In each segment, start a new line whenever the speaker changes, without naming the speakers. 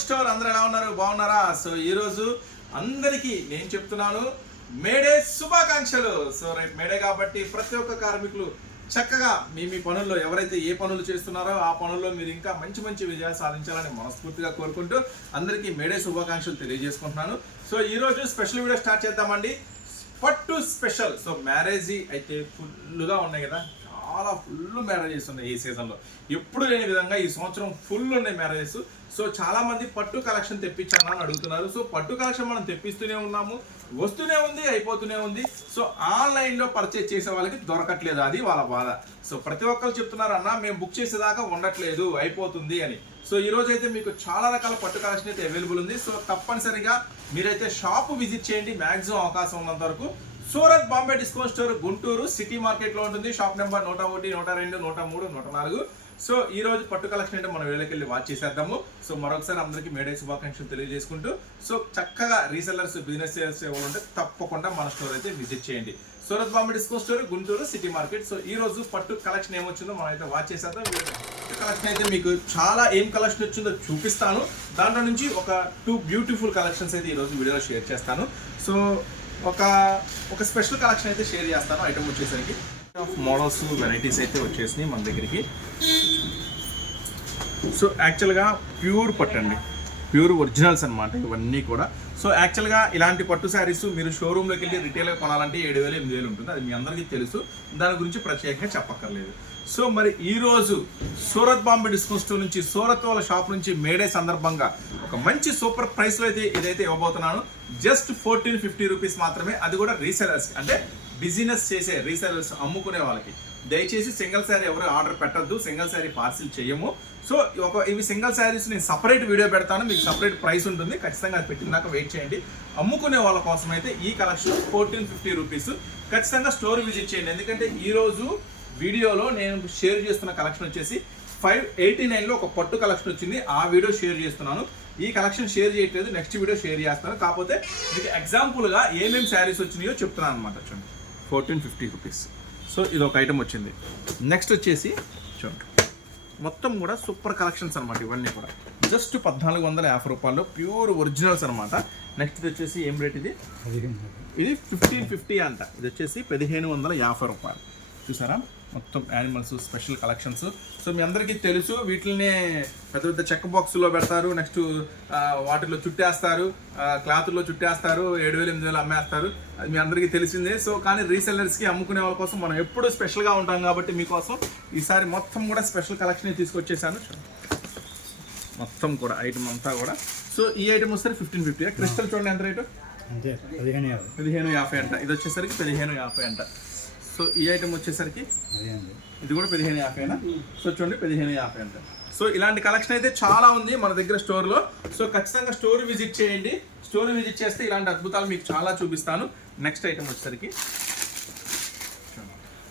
Gold store అందరూ ఎలా ఉన్నారు? బాగున్నారా? సో ఈ రోజు అందరికీ నేను చెప్తున్నాను మేడే శుభాకాంక్షలు. సో రేపు మేడే కాబట్టి ప్రతి ఒక్క కార్మికులు చక్కగా మీ మీ పనుల్లో ఎవరైతే ఏ పనులు చేస్తున్నారో ఆ పనుల్లో మీరు ఇంకా మంచి మంచి విజయాలు సాధించాలని మనస్ఫూర్తిగా కోరుకుంటూ అందరికీ మేడే శుభాకాంక్షలు తెలియజేసుకుంటున్నాను. సో ఈ రోజు స్పెషల్ వీడియో స్టార్ట్ చేద్దామండి. పట్టు స్పెషల్ సో మ్యారేజ్ అయితే ఫుల్గా ఉన్నాయి కదా? చాలా ఫుల్ మ్యారేజెస్ ఉన్నాయి ఈ సీజన్లో ఎప్పుడు లేని విధంగా ఈ సంవత్సరం ఫుల్ ఉన్నాయి మ్యారేజెస్ సో చాలా మంది పట్టు కలెక్షన్ తెప్పించానా అని అడుగుతున్నారు. సో పట్టు కలెక్షన్ మనం తెప్పిస్తూనే ఉన్నాము వస్తూనే ఉంది అయిపోతూనే ఉంది. సో ఆన్లైన్లో పర్చేజ్ చేసే వాళ్ళకి దొరకట్లేదు. అది వాళ్ళ బాధ. సో ప్రతి ఒక్కరు చెప్తున్నారు అన్న మేము బుక్ చేసేదాకా ఉండట్లేదు అయిపోతుంది అని. సో ఈ రోజు అయితే మీకు చాలా రకాల పట్టు కలెక్షన్ అయితే అవైలబుల్ ఉంది. సో తప్పనిసరిగా మీరైతే షాప్ విజిట్ చేయండి మ్యాక్సిమం అవకాశం ఉన్నంత వరకు. Surat Bombay discount store Guntur city మార్కెట్లో ఉంటుంది. షాప్ నెంబర్ నూట ఒకటి నూట రెండు నూట మూడు నూట నాలుగు. సో ఈ రోజు పట్టు కలెక్షన్ అంటే మనం వేళకి వాచ్ చేసేద్దాము. సో మరొకసారి అందరికీ మేడే శుభాకాంక్షలు తెలియజేసుకుంటూ. సో చక్కగా రీసెల్లర్స్ బిజినెస్ చేసే ఉంటే తప్పకుండా మన స్టోర్ అయితే విజిట్ చేయండి. Surat Bombay discount store Guntur city market. So ఈ రోజు పట్టు కలెక్షన్ ఏమొచ్చిందో మనం అయితే వాచ్ చేసేద్దాం. కలెక్షన్ అయితే మీకు చాలా ఏం కలెక్షన్ వచ్చిందో చూపిస్తాను. దాంట్లో నుంచి ఒక టూ బ్యూటిఫుల్ కలెక్షన్స్ అయితే ఈ రోజు వీడియోలో షేర్ చేస్తాను. సో ఒక ఒక స్పెషల్ కలెక్షన్ అయితే షేర్ చేస్తాను ఐటమ్ వచ్చేసరికి. మోడల్స్ వెరైటీస్ అయితే వచ్చేసినాయి మన దగ్గరికి. సో యాక్చువల్గా ప్యూర్ పట్టు అండి. ప్యూర్ ఒరిజినల్స్ అనమాట ఇవన్నీ కూడా. సో యాక్చువల్గా ఇలాంటి పట్టు శారీస్ మీరు షోరూంలోకి వెళ్ళి రిటైల్గా కొనాలంటే ఏడు వేలు ఎనిమిది వేలు ఉంటుంది. అది మీ అందరికీ తెలుసు. దాని గురించి ప్రత్యేకంగా చెప్పక్కర్లేదు. సో మరి ఈరోజు సూరత్ బాంబే డిస్కౌంట్ స్టోర్ నుంచి సూరత్ వాళ్ళ షాప్ నుంచి మేడే సందర్భంగా ఒక మంచి సూపర్ ప్రైస్లో అయితే ఇదైతే ఇవ్వబోతున్నాను. జస్ట్ ఫోర్టీన్ ఫిఫ్టీ రూపీస్ మాత్రమే అది కూడా రీసెలర్స్ అంటే బిజినెస్ చేసే రీసెలర్స్ అమ్ముకునే వాళ్ళకి. దయచేసి సింగిల్ శారీ ఎవరు ఆర్డర్ పెట్టద్దు సింగిల్ శారీ పార్సిల్ చేయము. సో ఒక ఇవి సింగిల్ శారీస్ నేను సపరేట్ వీడియో పెడతాను మీకు సపరేట్ ప్రైస్ ఉంటుంది. ఖచ్చితంగా అది పెట్టిన దాకా వెయిట్ చేయండి. అమ్ముకునే వాళ్ళ కోసం అయితే ఈ కలెక్షన్ ఫోర్టీన్ ఫిఫ్టీ రూపీస్ ఖచ్చితంగా స్టోర్ విజిట్ చేయండి. ఎందుకంటే ఈరోజు వీడియోలో నేను షేర్ చేస్తున్న కలెక్షన్ వచ్చేసి ఫైవ్ ఎయిటీ నైన్లో ఒక పట్టు కలెక్షన్ వచ్చింది. ఆ వీడియో షేర్ చేస్తున్నాను. ఈ కలెక్షన్ షేర్ చేయట్లేదు నెక్స్ట్ వీడియో షేర్ చేస్తాను. కాకపోతే మీకు ఎగ్జాంపుల్గా ఏమేమి శారీస్ వచ్చినాయో చెప్తున్నాను అనమాట చూడండి. ఫోర్టీన్ ఫిఫ్టీ రూపీస్ సో ఇది ఒక ఐటమ్ వచ్చింది. నెక్స్ట్ వచ్చేసి చూడండి. మొత్తం కూడా సూపర్ కలెక్షన్స్ అనమాట ఇవన్నీ కూడా. జస్ట్ పద్నాలుగు వందల యాభై రూపాయలు ప్యూర్ ఒరిజినల్స్ అనమాట నెక్స్ట్ ఇది వచ్చేసి ఏం రేట్ ఇది? ఇది ఫిఫ్టీన్ ఫిఫ్టీ అంట. ఇది వచ్చేసి పదిహేను వందల యాభై రూపాయలు. చూసారా? మొత్తం యానిమల్స్ స్పెషల్ కలెక్షన్స్ సో మీ అందరికీ తెలుసు వీటిని పెద్ద పెద్ద చెక్క బాక్స్లో పెడతారు నెక్స్ట్ వాటిలో చుట్టేస్తారు క్లాతుల్లో చుట్టేస్తారు ఏడు వేలు ఎనిమిది వేలు అమ్మేస్తారు. అది మీ అందరికీ తెలిసిందే. సో కానీ రీసెల్లర్స్కి అమ్ముకునే వాళ్ళ కోసం మనం ఎప్పుడూ స్పెషల్గా ఉంటాం కాబట్టి మీకోసం ఈసారి మొత్తం కూడా స్పెషల్ కలెక్షన్ తీసుకొచ్చేసాను. మొత్తం కూడా ఐటమ్ అంతా కూడా. సో ఈ ఐటమ్ వస్తే ఫిఫ్టీన్ ఫిఫ్టీ క్రిస్టల్ చూడండి ఎంత రేటు?
పదిహేను యాభై.
అంట. ఇది వచ్చేసరికి పదిహేను యాభై అంట. సో ఈ ఐటమ్ వచ్చేసరికి ఇది కూడా పదిహేను యాభైనా సో చూడండి పదిహేను యాభై అంట. సో ఇలాంటి కలెక్షన్ అయితే చాలా ఉంది మన దగ్గర స్టోర్లో సో ఖచ్చితంగా స్టోర్ విజిట్ చేయండి. స్టోర్ విజిట్ చేస్తే ఇలాంటి అద్భుతాలు మీకు చాలా చూపిస్తాను. నెక్స్ట్ ఐటమ్ వచ్చేసరికి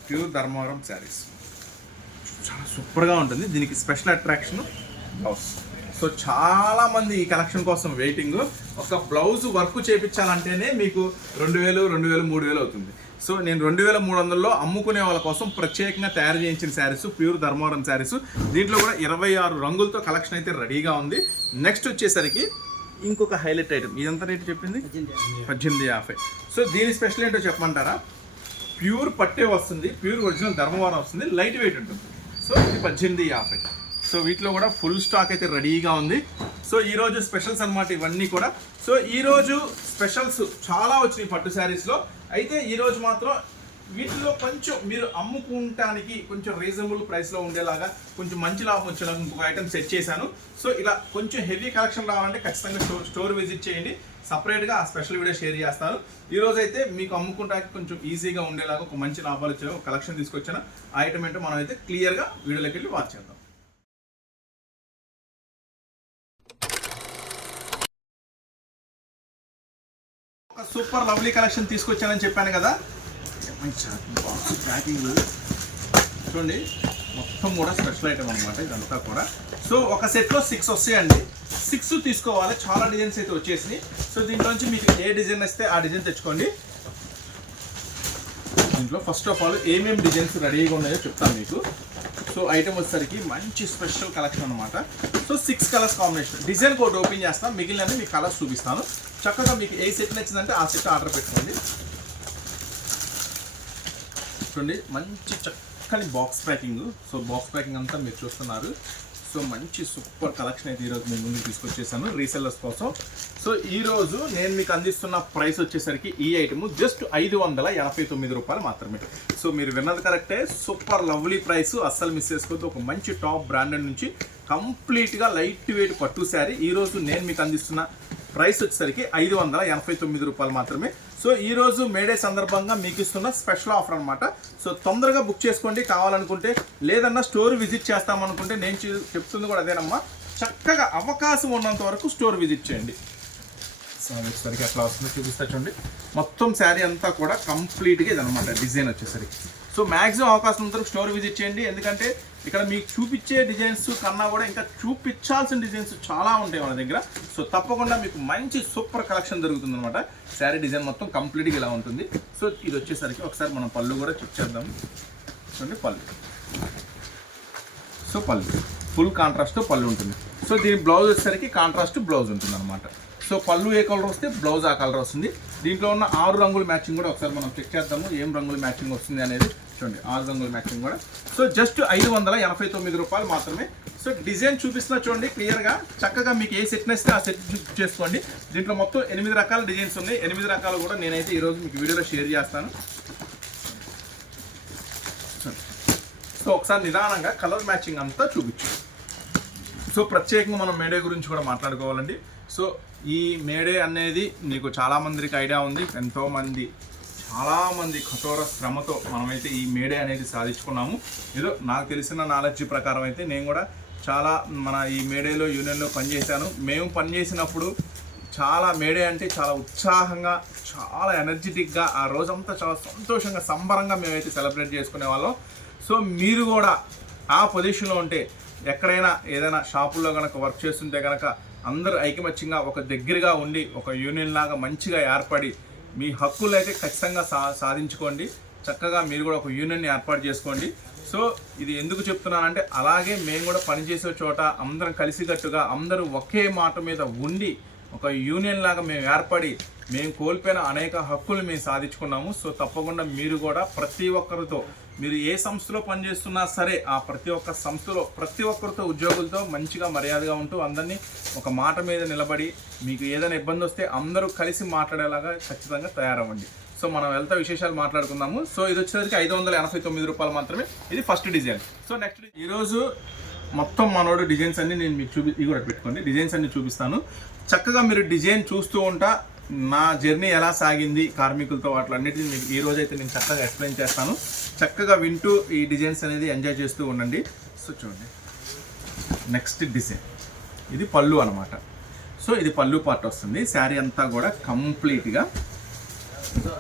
ప్యూర్ ధర్మవరం శారీస్ చాలా సూపర్గా ఉంటుంది. దీనికి స్పెషల్ అట్రాక్షన్ బ్లౌజ్ సో చాలా మంది ఈ కలెక్షన్ కోసం వెయిటింగ్ ఒక బ్లౌజ్ వర్క్ చేయించాలంటేనే మీకు రెండు వేలు రెండు వేలు మూడు వేలు అవుతుంది. సో నేను రెండు వేల మూడు వందల్లో అమ్ముకునే వాళ్ళ కోసం ప్రత్యేకంగా తయారు చేయించిన శారీస్ ప్యూర్ ధర్మవరం శారీస్. దీంట్లో కూడా ఇరవై ఆరు రంగులతో కలెక్షన్ అయితే రెడీగా ఉంది. నెక్స్ట్ వచ్చేసరికి ఇంకొక హైలైట్ ఐటమ్. ఇదంతా రేటు చెప్పింది? పద్దెనిమిది యాభై. సో దీని స్పెషల్ ఏంటో చెప్పమంటారా? ప్యూర్ పట్టే వస్తుంది ప్యూర్ ఒరిజినల్ ధర్మవరం వస్తుంది లైట్ వెయిట్ ఉంటుంది. సో ఇది పద్దెనిమిది యాభై. సో వీటిలో కూడా ఫుల్ స్టాక్ అయితే రెడీగా ఉంది. సో ఈ రోజు స్పెషల్స్ అన్నమాట ఇవన్నీ కూడా. సో ఈ రోజు స్పెషల్స్ చాలా వచ్చినాయి పట్టు శారీస్లో. అయితే ఈరోజు మాత్రం వీటిలో కొంచెం మీరు అమ్ముకుంటానికి కొంచెం రీజనబుల్ ప్రైస్లో ఉండేలాగా కొంచెం మంచి లాభం వచ్చేలాగా ఇంకొక ఐటమ్ సెట్ చేశాను. సో ఇలా కొంచెం హెవీ కలెక్షన్ రావాలంటే ఖచ్చితంగా స్టోర్ స్టోర్ విజిట్ చేయండి. సపరేట్గా ఆ స్పెషల్ వీడియో షేర్ చేస్తాను. ఈరోజు అయితే మీకు అమ్ముకుంటానికి కొంచెం ఈజీగా ఉండేలాగా ఒక మంచి లాభాలు వచ్చే ఒక కలెక్షన్ తీసుకొచ్చాను ఆ ఐటమ్ ఏంటో మనం అయితే క్లియర్గా వీడియోలోకి వెళ్ళి వాచ్ చేద్దాం. ఒక సూపర్ లవ్లీ కలెక్షన్ తీసుకొచ్చానని చెప్పాను కదా. బాక్స్ ప్యాకింగ్ చూడండి మొత్తం కూడా స్పెషల్ ఐటమ్ అనమాట ఇదంతా కూడా. సో ఒక సెట్లో సిక్స్ వస్తాయండి. సిక్స్ తీసుకోవాలి. చాలా డిజైన్స్ అయితే వచ్చేసినాయి. సో దీంట్లోంచి మీకు ఏ డిజైన్ వస్తే ఆ డిజైన్ తెచ్చుకోండి. దీంట్లో ఫస్ట్ ఆఫ్ ఆల్ ఏమేమి డిజైన్స్ రెడీగా ఉన్నాయో చెప్తాను మీకు. సో ఐటమ్ వచ్చేసరికి మంచి స్పెషల్ కలెక్షన్ అనమాట so six colours combination design code open చేస్తాను మిగిలిన మీకు కలర్స్ చూపిస్తాను. చక్కగా మీకు ఏ సెట్ నచ్చిందంటే ఆ సెట్ ఆర్డర్ పెట్టుకోండి. చూడండి మంచి చక్కని box packing so box packing అంతా మీరు చూస్తున్నారు. సో మంచి సూపర్ కలెక్షన్ అయితే ఈరోజు నేను ముందుకు తీసుకొచ్చేసాను రీసెల్లర్స్ కోసం. సో ఈ రోజు నేను మీకు అందిస్తున్న ప్రైస్ వచ్చేసరికి ఈ ఐటమ్ జస్ట్ ఐదు వందల ఎనభై తొమ్మిది రూపాయలు మాత్రమే. సో మీరు విన్నది కరెక్టే సూపర్ లవ్లీ ప్రైస్. అస్సలు మిస్ చేసుకోవద్దు ఒక మంచి టాప్ బ్రాండెడ్ నుంచి కంప్లీట్గా లైట్ వెయిట్ పట్టు శారీ. ఈ రోజు నేను మీకు అందిస్తున్న ప్రైస్ వచ్చేసరికి ఐదు వందల ఎనభై తొమ్మిది రూపాయలు మాత్రమే. సో ఈరోజు మేడే సందర్భంగా మీకు ఇస్తున్న స్పెషల్ ఆఫర్ అనమాట సో తొందరగా బుక్ చేసుకోండి. కావాలనుకుంటే లేదన్నా స్టోర్ విజిట్ చేస్తామనుకుంటే నేను చెప్తుంది కూడా అదేనమ్మా. చక్కగా అవకాశం ఉన్నంత వరకు స్టోర్ విజిట్ చేయండి. సో అది వచ్చేసరికి అట్లా వస్తుంది చూపిస్తా చూడండి. మొత్తం శారీ అంతా కూడా కంప్లీట్గా ఇదనమాట డిజైన్ వచ్చేసరికి. సో మ్యాక్సిమం అవకాశం ఉన్నంత వరకు స్టోర్ విజిట్ చేయండి. ఎందుకంటే ఇక్కడ మీకు చూపించే డిజైన్స్ కన్నా కూడా ఇంకా చూపించాల్సిన డిజైన్స్ చాలా ఉంటాయి మన దగ్గర. సో తప్పకుండా మీకు మంచి సూపర్ కలెక్షన్ దొరుకుతుంది అనమాట శారీ డిజైన్ మొత్తం కంప్లీట్గా ఇలా ఉంటుంది. సో ఇది వచ్చేసరికి ఒకసారి మనం పళ్ళు కూడా చెక్ చేద్దాం. చూడండి పళ్ళు. సో పళ్ళు. ఫుల్ కాంట్రాస్ట్ పళ్ళు ఉంటుంది. సో దీని బ్లౌజ్ వచ్చేసరికి కాంట్రాస్ట్ బ్లౌజ్ ఉంటుంది అనమాట సో పళ్ళు ఏ కలర్ వస్తే బ్లౌజ్ ఆ కలర్ వస్తుంది. దీంట్లో ఉన్న ఆరు రంగుల మ్యాచింగ్ కూడా ఒకసారి మనం చెక్ చేద్దాము. ఏం రంగుల మ్యాచింగ్ వస్తుంది అనేది చూడండి. ఆరు రంగుల మ్యాచింగ్ కూడా. సో జస్ట్ ఐదు వందల ఎనభై తొమ్మిది రూపాయలు మాత్రమే. సో డిజైన్ చూపిస్తున్నా చూడండి క్లియర్గా చక్కగా మీకు ఏ సెట్ నచ్చితే ఆ సెట్ చేసుకోండి. దీంట్లో మొత్తం ఎనిమిది రకాల డిజైన్స్ ఉన్నాయి. ఎనిమిది రకాలు కూడా నేనైతే ఈరోజు మీకు వీడియోలో షేర్ చేస్తాను. సో ఒకసారి నిదానంగా కలర్ మ్యాచింగ్ అంతా చూపించు. సో ప్రత్యేకంగా మనం మేడే గురించి కూడా మాట్లాడుకోవాలండి. సో ఈ మేడే అనేది మీకు చాలా మందికి ఐడియా ఉంది ఎంతోమంది చాలామంది కఠోర శ్రమతో మనమైతే ఈ మేడే అనేది సాధించుకున్నాము. ఏదో నాకు తెలిసిన నాలెడ్జ్ ప్రకారం అయితే నేను కూడా చాలా మన ఈ మేడేలో యూనియన్లో పనిచేశాను. మేము పనిచేసినప్పుడు చాలా మేడే అంటే చాలా ఉత్సాహంగా చాలా ఎనర్జెటిక్గా ఆ రోజంతా చాలా సంతోషంగా సంబరంగా మేమైతే సెలబ్రేట్ చేసుకునే వాళ్ళం. సో మీరు కూడా ఆ పొజిషన్లో ఉంటే ఎక్కడైనా ఏదైనా షాపుల్లో కనుక వర్క్ చేస్తుంటే కనుక అందరూ ఐకమత్యంగా ఒక దగ్గరగా ఉండి ఒక యూనియన్ లాగా మంచిగా ఏర్పడి మీ హక్కులు అయితే ఖచ్చితంగా సా సాధించుకోండి. చక్కగా మీరు కూడా ఒక యూనియన్ని ఏర్పాటు చేసుకోండి. సో ఇది ఎందుకు చెప్తున్నానంటే అలాగే మేము కూడా పనిచేసే చోట అందరం కలిసికట్టుగా అందరూ ఒకే మాట మీద ఉండి ఒక యూనియన్ లాగా మేము ఏర్పడి మేము కోల్పోయిన అనేక హక్కులు మేము సాధించుకున్నాము. సో తప్పకుండా మీరు కూడా ప్రతి ఒక్కరితో మీరు ఏ సంస్థలో పనిచేస్తున్నా సరే ఆ ప్రతి ఒక్క సంస్థలో ప్రతి ఒక్కరితో ఉద్యోగులతో మంచిగా మర్యాదగా ఉంటూ అందరినీ ఒక మాట మీద నిలబడి మీకు ఏదైనా ఇబ్బంది వస్తే అందరూ కలిసి మాట్లాడేలాగా ఖచ్చితంగా తయారవ్వండి. సో మనం వెళ్తా విశేషాలు మాట్లాడుకుందాము. సో ఇది వచ్చేసరికి ఐదు వందల ఎనభై తొమ్మిది రూపాయలు మాత్రమే. ఇది ఫస్ట్ డిజైన్ సో నెక్స్ట్ ఈరోజు మొత్తం మనోడు డిజైన్స్ అన్ని నేను మీకు చూపి ఇవి కూడా పెట్టుకోండి. డిజైన్స్ అన్ని చూపిస్తాను. చక్కగా మీరు డిజైన్ చూస్తూ ఉంటా. నా జర్నీ ఎలా సాగింది కార్మికులతో వాటిలన్నిటిని మీకు ఈ రోజు అయితే నేను చక్కగా ఎక్స్ప్లెయిన్ చేస్తాను. చక్కగా వింటూ ఈ డిజైన్స్ అనేది ఎంజాయ్ చేస్తూ ఉండండి. సో చూడండి. నెక్స్ట్ డిజైన్ ఇది పళ్ళు అనమాట సో ఇది పళ్ళు పార్ట్ వస్తుంది. శారీ అంతా కూడా కంప్లీట్గా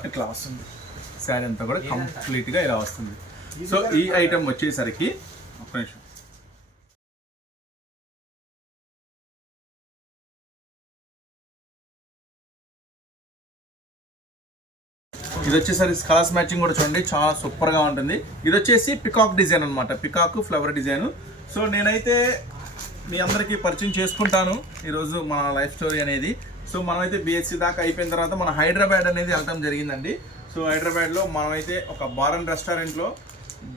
ఇట్లా వస్తుంది. శారీ అంతా కూడా కంప్లీట్గా ఇలా వస్తుంది. సో ఈ ఐటెం వచ్చేసరికి ఒక్క నిమిషం. ఇది వచ్చేసరికి కలర్స్ మ్యాచింగ్ కూడా చూడండి చాలా సూపర్గా ఉంటుంది. ఇది వచ్చేసి పికాక్ డిజైన్ అనమాట పికాక్ ఫ్లవర్ డిజైన్ సో నేనైతే మీ అందరికీ పరిచయం చేసుకుంటాను ఈరోజు మన లైఫ్ స్టోరీ అనేది. సో మనమైతే బీఎస్సీ దాకా అయిపోయిన తర్వాత మన హైదరాబాద్ అనేది వెళ్ళటం జరిగిందండి. సో హైదరాబాద్లో మనమైతే ఒక బార్ అండ్ రెస్టారెంట్లో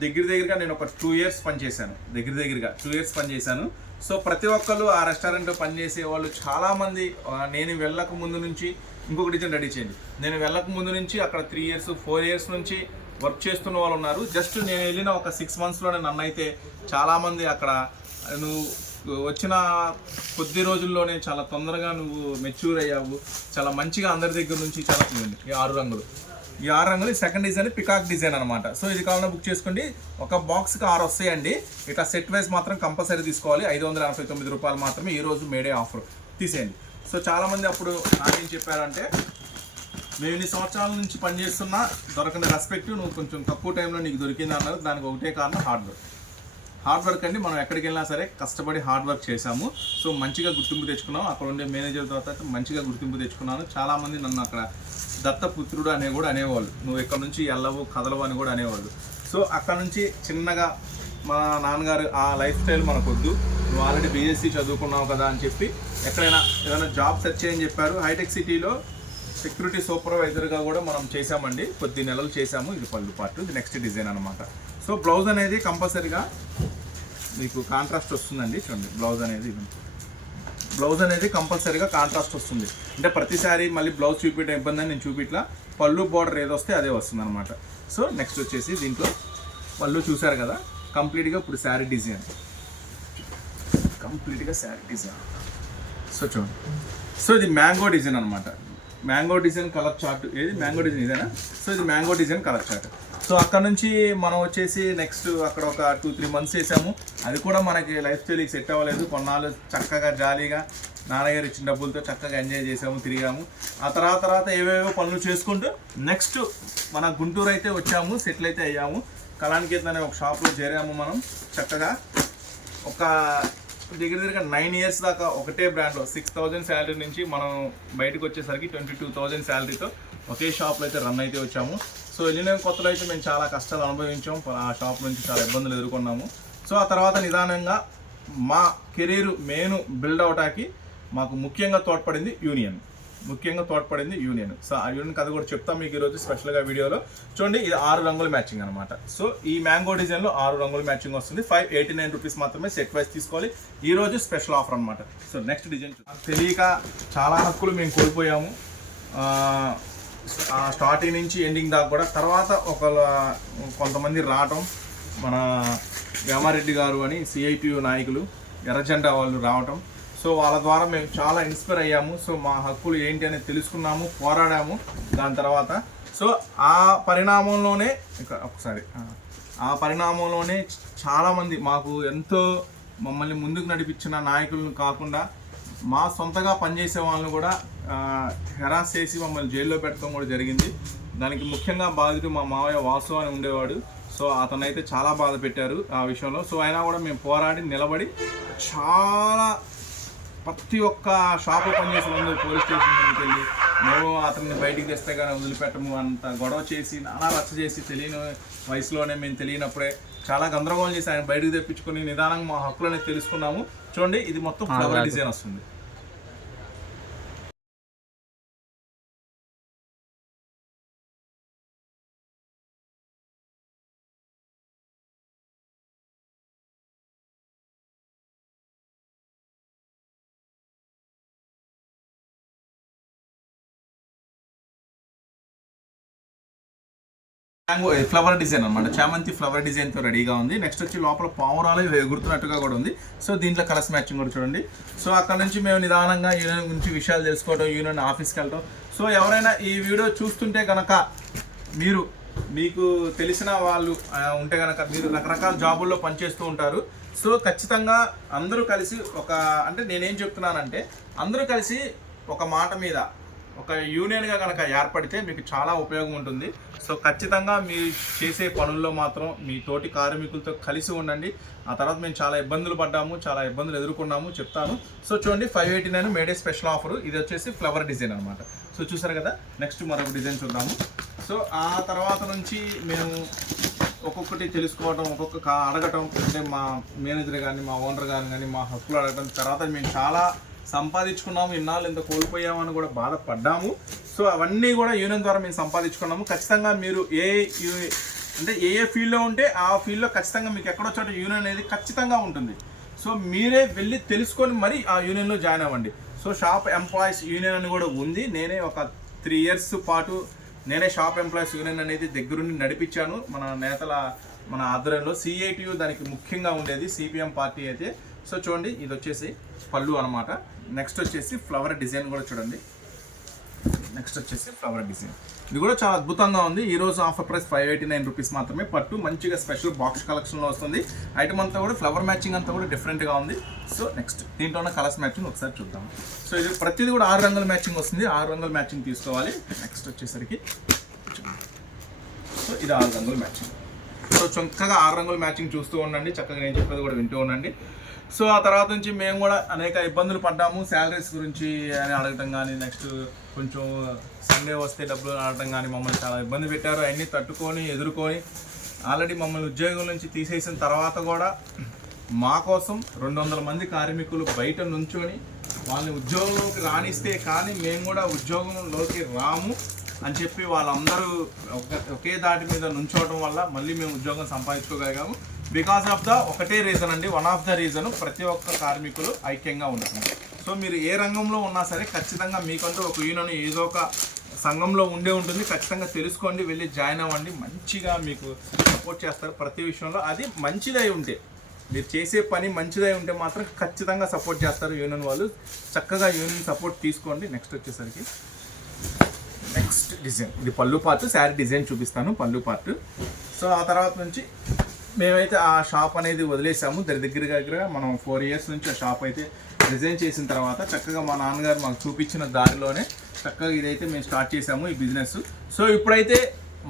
దగ్గర దగ్గరగా నేను ఒక టూ ఇయర్స్ పనిచేశాను. దగ్గర దగ్గరగా టూ ఇయర్స్ పనిచేశాను. సో ప్రతి ఒక్కరు ఆ రెస్టారెంట్లో పనిచేసే వాళ్ళు చాలామంది నేను వెళ్ళక ముందు నుంచి ఇంకొక డిజైన్ రెడీ చేయండి. నేను వెళ్ళక ముందు నుంచి అక్కడ త్రీ ఇయర్స్ ఫోర్ ఇయర్స్ నుంచి వర్క్ చేస్తున్న వాళ్ళు ఉన్నారు. జస్ట్ నేను వెళ్ళిన ఒక సిక్స్ మంత్స్లోనే నన్ను అయితే చాలామంది అక్కడ నువ్వు వచ్చిన కొద్ది రోజుల్లోనే చాలా తొందరగా నువ్వు మెచ్యూర్ అయ్యావు. చాలా మంచిగా అందరి దగ్గర నుంచి చాలా ఈ ఆరు రంగులు. ఈ ఆరు రంగులు సెకండ్ డిజైన్ పికాక్ డిజైన్ అనమాట సో ఇది కావాలన్నా బుక్ చేసుకోండి. ఒక బాక్స్కి ఆరు వస్తాయండి. ఇట్లా సెట్ వైజ్ మాత్రం కంపల్సరీ తీసుకోవాలి. ఐదు వందల ఎనభై తొమ్మిది రూపాయలు మాత్రమే ఈ రోజు మేడే ఆఫర్ తీసేయండి. సో చాలామంది అప్పుడు నాకేం చెప్పారంటే మేము ఇన్ని సంవత్సరాల నుంచి పనిచేస్తున్నా దొరకని రెస్పెక్ట్ నువ్వు కొంచెం తక్కువ టైంలో నీకు దొరికింది అన్నారు దానికి ఒకటే కారణం హార్డ్ వర్క్ హార్డ్ వర్క్ అండి. మనం ఎక్కడికి వెళ్ళినా సరే కష్టపడి హార్డ్ వర్క్ చేశాము. సో మంచిగా గుర్తింపు తెచ్చుకున్నాం. అక్కడ ఉండే మేనేజర్ తర్వాత మంచిగా గుర్తింపు తెచ్చుకున్నాను. చాలామంది నన్ను అక్కడ దత్తపుత్రుడు అనే కూడా అనేవాళ్ళు. నువ్వు ఇక్కడ నుంచి వెళ్ళవు కదలవు అని కూడా అనేవాళ్ళు. సో అక్కడ నుంచి చిన్నగా మా నాన్నగారు ఆ లైఫ్ స్టైల్ మనకు వద్దు నువ్వు ఆల్రెడీ బీఎస్సీ చదువుకున్నావు కదా అని చెప్పి ఎక్కడైనా ఏదైనా జాబ్ సెర్చ్ చేయని చెప్పారు. హైటెక్ సిటీలో సెక్యూరిటీ సూపర్వైజర్గా కూడా మనం చేశామండి. కొద్ది నెలలు చేశాము. ఇది పళ్ళు పార్ట్ ఇది నెక్స్ట్ డిజైన్ అనమాట సో బ్లౌజ్ అనేది కంపల్సరీగా మీకు కాంట్రాస్ట్ వస్తుందండి చూడండి బ్లౌజ్ అనేది బ్లౌజ్ అనేది కంపల్సరీగా కాంట్రాస్ట్ వస్తుంది. అంటే ప్రతిసారి మళ్ళీ బ్లౌజ్ చూపించడం ఇబ్బంది అని నేను చూపిట్లా పళ్ళు బార్డర్ ఏదో వస్తే అదే వస్తుంది అనమాట సో నెక్స్ట్ వచ్చేసి దీంట్లో పళ్ళు చూసారు కదా కంప్లీట్గా ఇప్పుడు శారీ డిజైన్. కంప్లీట్గా శారీ డిజైన్. సో చూడండి. సో ఇది మ్యాంగో డిజైన్ అనమాట మ్యాంగో డిజైన్ కలర్ చార్ట్ ఏది? మ్యాంగో డిజైన్ ఇదేనా? సో ఇది mango design colour chart. So అక్కడ నుంచి మనం వచ్చేసి నెక్స్ట్ అక్కడ ఒక టూ త్రీ మంత్స్ వేసాము అది కూడా మనకి లైఫ్ స్టైల్కి సెట్ అవ్వలేదు. కొన్నాళ్ళు చక్కగా జాలీగా నాన్నగారు ఇచ్చిన డబ్బులతో చక్కగా ఎంజాయ్ చేసాము తిరిగాము. ఆ తర్వాత తర్వాత ఏవేవో పనులు చేసుకుంటూ నెక్స్ట్ మన గుంటూరు అయితే వచ్చాము సెటిల్ అయితే అయ్యాము. కళానికేతన్ అనే ఒక షాప్లో చేరాము మనం. చక్కగా ఒక దగ్గర దగ్గర నైన్ ఇయర్స్ దాకా ఒకటే బ్రాండ్లో సిక్స్ థౌజండ్ శాలరీ నుంచి మనం బయటకు వచ్చేసరికి ట్వంటీ టూ థౌజండ్ శాలరీతో ఒకే షాప్లో అయితే రన్ అయితే వచ్చాము. సో వెళ్ళిన కొత్తలో అయితే మేము చాలా కష్టాలు అనుభవించాం. ఆ షాప్ నుంచి చాలా ఇబ్బందులు ఎదుర్కొన్నాము. సో ఆ తర్వాత నిదానంగా మా కెరీర్ మెయిన్ బిల్డ్ అవటానికి మాకు ముఖ్యంగా తోడ్పడింది యూనియన్. ముఖ్యంగా తోడ్పడింది యూనియన్. సో ఆ యూనియన్ కథ కూడా చెప్తాం మీకు ఈరోజు స్పెషల్గా వీడియోలో. చూడండి ఇది ఆరు రంగుల మ్యాచింగ్ అనమాట సో ఈ మ్యాంగో డిజైన్లో ఆరు రంగుల మ్యాచింగ్ వస్తుంది. ఫైవ్ ఎయిటీ నైన్ రూపీస్ మాత్రమే సెట్ వైస్ తీసుకోవాలి. ఈ రోజు స్పెషల్ ఆఫర్ అనమాట సో నెక్స్ట్ డిజైన్ తెలియక చాలా హక్కులు మేము కోల్పోయాము. స్టార్టింగ్ నుంచి ఎండింగ్ దాకా కూడా. తర్వాత ఒక కొంతమంది రావటం మన వేమారెడ్డి గారు అని సిఐటియు నాయకులు ఎర్రజెండా వాళ్ళు రావటం. సో వాళ్ళ ద్వారా మేము చాలా ఇన్స్పైర్ అయ్యాము. సో మా హక్కులు ఏంటి అనేది తెలుసుకున్నాము పోరాడాము దాని తర్వాత. సో ఆ పరిణామంలోనే ఒకసారి ఆ పరిణామంలోనే చాలామంది మాకు ఎంతో మమ్మల్ని ముందుకు నడిపించిన నాయకులను కాకుండా మా సొంతగా పనిచేసే వాళ్ళని కూడా హెరాస్ చేసి మమ్మల్ని జైల్లో పెట్టడం కూడా జరిగింది. దానికి ముఖ్యంగా బాధితుడు మా మావయ్య వాసు అని ఉండేవాడు. సో అతనైతే చాలా బాధ పెట్టారు ఆ విషయంలో. సో అయినా కూడా మేము పోరాడి నిలబడి చాలా ప్రతి ఒక్క షాప్లో పనిచేసే ముందు పోలీస్ స్టేషన్ ముందుకు వెళ్ళి మేము అతన్ని బయటికి తెస్తే కానీ వదిలిపెట్టము అంత గొడవ చేసి నానా రచ్చ చేసి తెలియని వయసులోనే మేము తెలియనప్పుడే చాలా గందరగోళం చేసి ఆయన బయటకు తెప్పించుకొని నిదానంగా మా హక్కులని తెలుసుకున్నాము. చూడండి ఇది మొత్తం ఫ్లవర్ డిజైన్ వస్తుంది. మ్యాంగో ఫ్లవర్ డిజైన్ అనమాట చామంతి ఫ్లవర్ డిజైన్తో రెడీగా ఉంది. నెక్స్ట్ వచ్చి లోపల పావురాలు ఎగురుతున్నట్టుగా కూడా ఉంది. సో దీంట్లో కలర్స్ మ్యాచింగ్ కూడా చూడండి. సో అక్కడ నుంచి మేము నిదానంగా యూనియన్ గురించి విషయాలు తెలుసుకోవడం యూనియన్ ఆఫీస్కి వెళ్ళడం సో ఎవరైనా ఈ వీడియో చూస్తుంటే కనుక మీరు మీకు తెలిసిన వాళ్ళు ఉంటే కనుక మీరు రకరకాల జాబుల్లో పనిచేస్తూ ఉంటారు. సో ఖచ్చితంగా అందరూ కలిసి ఒక అంటే నేనేం చెప్తున్నానంటే అందరూ కలిసి ఒక మాట మీద ఒక యూనియన్గా కనుక ఏర్పడితే మీకు చాలా ఉపయోగం ఉంటుంది. సో ఖచ్చితంగా మీరు చేసే పనుల్లో మాత్రం మీ తోటి కార్మికులతో కలిసి ఉండండి. ఆ తర్వాత మేము చాలా ఇబ్బందులు పడ్డాము చాలా ఇబ్బందులు ఎదుర్కొన్నాము చెప్తాను. సో చూడండి five eighty nine May Day special offer. ఇది వచ్చేసి ఫ్లవర్ డిజైన్ అనమాట సో చూసారు కదా? నెక్స్ట్ మరొక డిజైన్ చూద్దాము. సో ఆ తర్వాత నుంచి మేము ఒక్కొక్కటి తెలుసుకోవడం ఒక్కొక్క కా- అడగటం. అంటే మా మేనేజర్ కానీ మా ఓనర్ కానీ కానీ మా హక్కులు అడగటం. తర్వాత మేము చాలా సంపాదించుకున్నాము ఇన్నాళ్ళు ఇంత కోల్పోయామని కూడా బాధపడ్డాము. సో అవన్నీ కూడా యూనియన్ ద్వారా మేము సంపాదించుకున్నాము. ఖచ్చితంగా మీరు ఏ అంటే ఏ ఏ ఫీల్డ్లో ఉంటే ఆ ఫీల్డ్లో ఖచ్చితంగా మీకు ఎక్కడో చోట యూనియన్ అనేది ఖచ్చితంగా ఉంటుంది. సో మీరే వెళ్ళి తెలుసుకొని మరి ఆ యూనియన్లో జాయిన్ అవ్వండి. సో షాప్ ఎంప్లాయీస్ యూనియన్ అని కూడా ఉంది. నేనే ఒక త్రీ ఇయర్స్ పాటు నేనే షాప్ ఎంప్లాయీస్ యూనియన్ అనేది దగ్గరుండి నడిపించాను. మన నేతల మన ఆధ్వర్యంలో సిఐటియు దానికి ముఖ్యంగా ఉండేది సిపిఎం పార్టీ అయితే. సో చూడండి ఇది వచ్చేసి పళ్ళు అనమాట నెక్స్ట్ వచ్చేసి ఫ్లవర్ డిజైన్ కూడా చూడండి. నెక్స్ట్ వచ్చేసి ఫ్లవర్ డిజైన్ ఇది కూడా చాలా అద్భుతంగా ఉంది. ఈ రోజు offer price five eighty nine rupees మాత్రమే. పట్టు మంచిగా స్పెషల్ బాక్స్ కలెక్షన్లో వస్తుంది. ఐటమ్ అంతా కూడా ఫ్లవర్ మ్యాచింగ్ అంతా కూడా డిఫరెంట్గా ఉంది. సో నెక్స్ట్ దీంట్లో ఉన్న కలర్స్ మ్యాచింగ్ ఒకసారి చూద్దాం. సో ఇది ప్రతిదీ కూడా ఆరు రంగుల మ్యాచింగ్ వస్తుంది. ఆరు రంగుల మ్యాచింగ్ తీసుకోవాలి. నెక్స్ట్ వచ్చేసరికి సో ఇది ఆరు రంగుల మ్యాచింగ్ సో చక్కగా ఆరు రంగుల మ్యాచింగ్ చూస్తూ ఉండండి. చక్కగా నేను చెప్పేది కూడా వింటూ ఉండండి. సో ఆ తర్వాత నుంచి మేము కూడా అనేక ఇబ్బందులు పడ్డాము. శాలరీస్ గురించి అని అడగటం కానీ నెక్స్ట్ కొంచెం సండే వస్తే డబ్బులు అడగటం కానీ మమ్మల్ని చాలా ఇబ్బంది పెట్టారు. అన్నీ తట్టుకొని ఎదుర్కొని ఆల్రెడీ మమ్మల్ని ఉద్యోగం నుంచి తీసేసిన తర్వాత కూడా మా కోసం రెండు వందల మంది కార్మికులు బయట నుంచొని వాళ్ళని ఉద్యోగంలోకి రాణిస్తే కానీ మేము కూడా ఉద్యోగంలోకి రాము అని చెప్పి వాళ్ళందరూ ఒక ఒకే దాటి మీద నుంచోవడం వల్ల మళ్ళీ మేము ఉద్యోగం సంపాదించుకోగలిగాము. బికాస్ ఆఫ్ ద ఒకటే రీజన్ అండి. వన్ ఆఫ్ ద రీజన్ ప్రతి ఒక్క కార్మికులు ఐక్యంగా ఉంటుంది సో మీరు ఏ రంగంలో ఉన్నా సరే ఖచ్చితంగా మీకంటూ ఒక యూనియన్ ఏదో ఒక సంఘంలో ఉండే ఉంటుంది. ఖచ్చితంగా తెలుసుకోండి వెళ్ళి జాయిన్ అవ్వండి. మంచిగా మీకు సపోర్ట్ చేస్తారు ప్రతి విషయంలో. అది మంచిదై ఉంటే మీరు చేసే పని మంచిదై ఉంటే మాత్రం ఖచ్చితంగా సపోర్ట్ చేస్తారు యూనియన్ వాళ్ళు. చక్కగా యూనియన్ సపోర్ట్ తీసుకోండి. నెక్స్ట్ వచ్చేసరికి నెక్స్ట్ డిజైన్ ఇది పళ్ళు పార్ట్ శారీ డిజైన్ చూపిస్తాను పళ్ళు పార్ట్ సో ఆ తర్వాత నుంచి మేమైతే ఆ షాప్ అనేది వదిలేసాము. దగ్గర దగ్గర దగ్గర మనం ఫోర్ ఇయర్స్ నుంచి ఆ షాప్ అయితే డిజైన్ చేసిన తర్వాత చక్కగా మా నాన్నగారు మాకు చూపించిన దారిలోనే చక్కగా ఇదైతే మేము స్టార్ట్ చేసాము ఈ బిజినెస్ సో ఇప్పుడైతే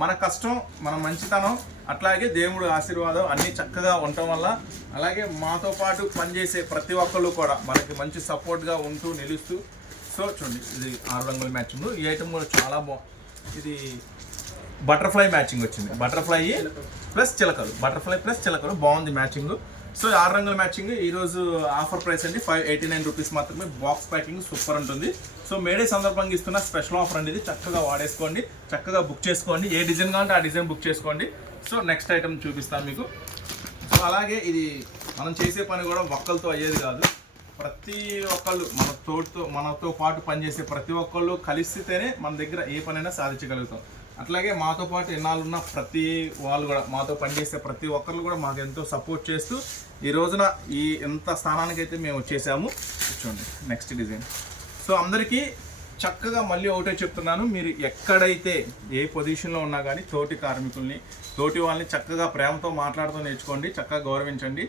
మన కష్టం మన మంచితనం అట్లాగే దేవుడు ఆశీర్వాదం అన్నీ చక్కగా ఉండటం వల్ల అలాగే మాతో పాటు పనిచేసే ప్రతి ఒక్కళ్ళు కూడా మనకి మంచి సపోర్ట్గా ఉంటూ నిలుస్తూ. సో చూడండి ఇది ఆరు రంగుల మ్యాచింగ్. ఈ ఐటమ్ కూడా చాలా బాగుంది ఇది బటర్ఫ్లై మ్యాచింగ్ వచ్చింది. బటర్ఫ్లై ప్లస్ చిలకలు. బటర్ఫ్లై ప్లస్ చిలకలు. బాగుంది మ్యాచింగ్. సో ఆరు రంగుల మ్యాచింగ్. ఈరోజు ఆఫర్ ప్రైస్ అండి ఫైవ్ ఎయిటీ నైన్ రూపీస్ మాత్రమే. బాక్స్ ప్యాకింగ్ సూపర్ ఉంటుంది. సో మేడే సందర్భంగా ఇస్తున్న స్పెషల్ ఆఫర్ అండి ఇది చక్కగా వాడేసుకోండి. చక్కగా బుక్ చేసుకోండి. ఏ డిజైన్ కావాలంటే ఆ డిజైన్ బుక్ చేసుకోండి. సో నెక్స్ట్ ఐటమ్ చూపిస్తాను మీకు. సో అలాగే ఇది మనం చేసే పని కూడా ఒక్కలతో అయ్యేది కాదు. ప్రతి ఒక్కళ్ళు మన తోటితో మనతో పాటు పనిచేసే ప్రతి ఒక్కళ్ళు కలిస్తేనే మన దగ్గర ఏ పనైనా సాధించగలుగుతాం. అట్లాగే మాతో పాటు ఎన్నాళ్ళు ఉన్న ప్రతి వాళ్ళు కూడా మాతో పనిచేసే ప్రతి ఒక్కళ్ళు కూడా మాకు ఎంతో సపోర్ట్ చేస్తూ ఈ రోజున ఈ ఎంత స్థానానికి అయితే మేము వచ్చేసాము. చూడండి నెక్స్ట్ డిజైన్ సో అందరికీ చక్కగా మళ్ళీ ఒకటే చెప్తున్నాను మీరు ఎక్కడైతే ఏ పొజిషన్లో ఉన్నా కానీ తోటి కార్మికుల్ని తోటి వాళ్ళని చక్కగా ప్రేమతో మాట్లాడుతూ నేర్చుకోండి చక్కగా గౌరవించండి.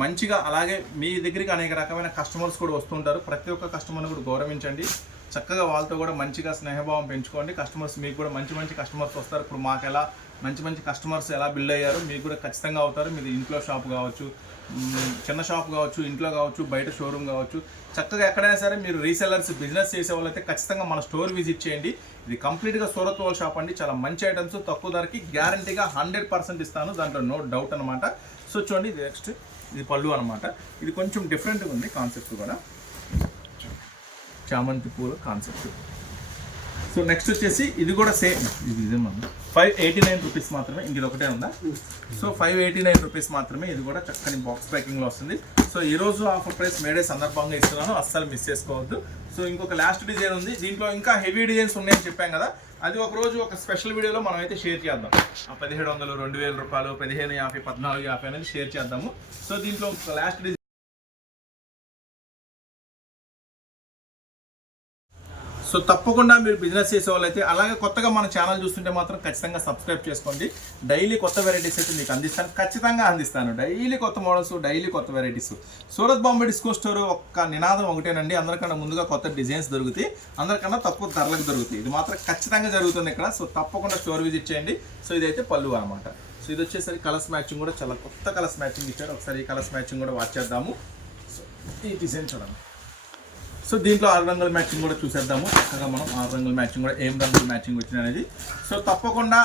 మంచిగా అలాగే మీ దగ్గరికి అనేక రకమైన కస్టమర్స్ కూడా వస్తుంటారు. ప్రతి ఒక్క కస్టమర్ని కూడా గౌరవించండి. చక్కగా వాళ్ళతో కూడా మంచిగా స్నేహభావం పెంచుకోండి. కస్టమర్స్ మీకు కూడా మంచి మంచి కస్టమర్స్ వస్తారు. ఇప్పుడు మాకు ఎలా మంచి మంచి కస్టమర్స్ ఎలా బిల్డ్ అయ్యారు మీకు కూడా ఖచ్చితంగా అవుతారు. మీది ఇంట్లో షాప్ కావచ్చు చిన్న షాప్ కావచ్చు ఇంట్లో కావచ్చు బయట షోరూమ్ కావచ్చు. చక్కగా ఎక్కడైనా సరే మీరు రీసెలర్స్ బిజినెస్ చేసే వాళ్ళైతే ఖచ్చితంగా మన స్టోర్ విజిట్ చేయండి. ఇది కంప్లీట్గా సూరత్ వాళ్ళ షాప్ అండి. చాలా మంచి ఐటమ్స్ తక్కువ ధరకి గ్యారంటీగా హండ్రెడ్ పర్సెంట్ ఇస్తాను. దాంట్లో నో డౌట్ అనమాట సో చూడండి ఇది నెక్స్ట్ ఇది పళ్ళు అనమాట ఇది కొంచెం డిఫరెంట్గా ఉంది కాన్సెప్ట్ కూడా. చామంతి పూల కాన్సెప్ట్ సో నెక్స్ట్ వచ్చేసి ఇది కూడా సేమ్ ఇది ఇదే మనం ఫైవ్ ఎయిటీ నైన్ రూపీస్ మాత్రమే. ఇంక ఇది ఒకటే ఉందా? So five eighty nine rupees మాత్రమే ఇది కూడా చక్కని బాక్స్ ప్యాకింగ్లో వస్తుంది. సో ఈ రోజు ఆఫర్ ప్రైస్ మేడే సందర్భంగా ఇస్తున్నాను. అస్సలు మిస్ చేసుకోవద్దు. సో ఇంకొక లాస్ట్ డిజైన్ ఉంది. దీంట్లో ఇంకా హెవీ డిజైన్స్ ఉన్నాయని చెప్పాం కదా. అది ఒక రోజు ఒక స్పెషల్ వీడియోలో మనం అయితే షేర్ చేద్దాం. ఆ పదిహేడు వందలు రెండు వేల రూపాయలు పదిహేను యాభై పద్నాలుగు యాభై అనేది షేర్ చేద్దాము. సో దీంట్లో లాస్ట్ డిజైన్ సో తప్పకుండా మీరు బిజినెస్ చేసే వాళ్ళైతే అలాగే కొత్తగా మన ఛానల్ చూస్తుంటే మాత్రం ఖచ్చితంగా సబ్స్క్రైబ్ చేసుకోండి. డైలీ కొత్త వెరైటీస్ అయితే మీకు అందిస్తాను. ఖచ్చితంగా అందిస్తాను. డైలీ కొత్త మోడల్స్ డైలీ కొత్త varieties Surat Bombay disco store ఒక్క నినాదం ఒకటేనండి. అందరికన్నా ముందుగా కొత్త డిజైన్స్ దొరుకుతాయి. అందరికన్నా తక్కువ ధరలకు దొరుకుతాయి. ఇది మాత్రం ఖచ్చితంగా జరుగుతుంది ఇక్కడ. సో తప్పకుండా స్టోర్ విజిట్ చేయండి. సో ఇదైతే పళ్ళు అనమాట సో ఇది వచ్చేసరికి కలర్స్ మ్యాచింగ్ కూడా చాలా కొత్త కలర్స్ మ్యాచింగ్ ఇచ్చారు. ఒకసారి ఈ కలర్స్ మ్యాచింగ్ కూడా వాచ్ చేద్దాము. సో ఈ డిజైన్ చూడండి. సో దీంట్లో ఆరు రంగుల మ్యాచింగ్ కూడా చూసేద్దాము. చక్కగా మనం ఆరు రంగుల మ్యాచింగ్ కూడా ఏం రంగుల మ్యాచింగ్ వచ్చింది అనేది సో తప్పకుండా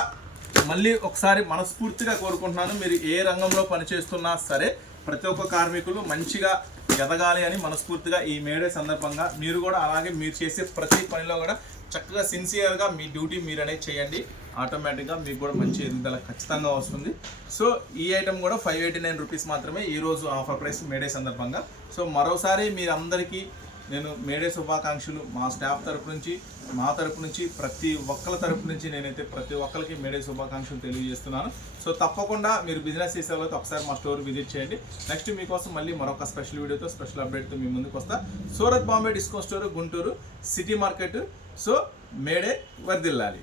మళ్ళీ ఒకసారి మనస్ఫూర్తిగా కోరుకుంటున్నాను. మీరు ఏ రంగంలో పనిచేస్తున్నా సరే ప్రతి ఒక్క కార్మికులు మంచిగా ఎదగాలి అని మనస్ఫూర్తిగా ఈ మేడే సందర్భంగా మీరు కూడా అలాగే మీరు చేసే ప్రతి పనిలో కూడా చక్కగా సిన్సియర్గా మీ డ్యూటీ మీరు అనేది చేయండి ఆటోమేటిక్గా మీకు కూడా మంచి ఎదుగుదల ఖచ్చితంగా వస్తుంది. సో ఈ ఐటమ్ కూడా ఫైవ్ ఎయిటీ నైన్ రూపీస్ మాత్రమే ఈ రోజు ఆఫర్ ప్రైస్ మేడే సందర్భంగా. సో మరోసారి మీరందరికీ నేను మేడే శుభాకాంక్షలు మా స్టాఫ్ తరపు నుంచి మా తరపు నుంచి ప్రతి ఒక్కరి తరపు నుంచి నేనైతే ప్రతి ఒక్కరికి మేడే శుభాకాంక్షలు తెలియజేస్తున్నాను. సో తప్పకుండా మీరు బిజినెస్ చేసే వాళ్ళతో ఒకసారి మా స్టోర్ విజిట్ చేయండి. నెక్స్ట్ మీకోసం మళ్ళీ మరొక స్పెషల్ వీడియోతో స్పెషల్ అప్డేట్తో మీ ముందుకు వస్తా. Surat Bombay discount store Guntur city market so May Day వర్దిల్లాలి